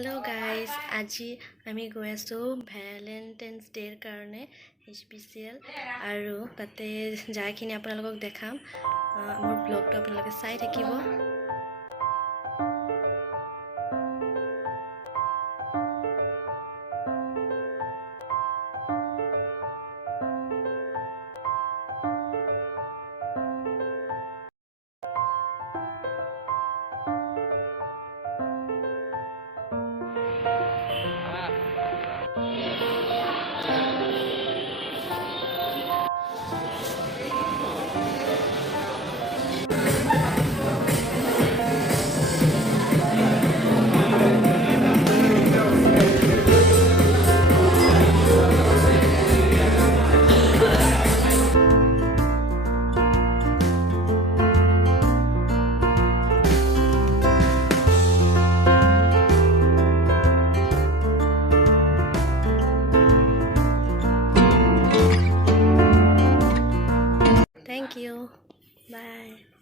Hello guys, আজি আমি গৈ আছো ভ্যালেন্টাইন্স ডেৰ কাৰণে HBCL আৰু তাতে যাইখিনি আপোনালোকক দেখাম মোৰ ব্লগটো আপোনালোকে চাই থাকিব। Thank you. Bye.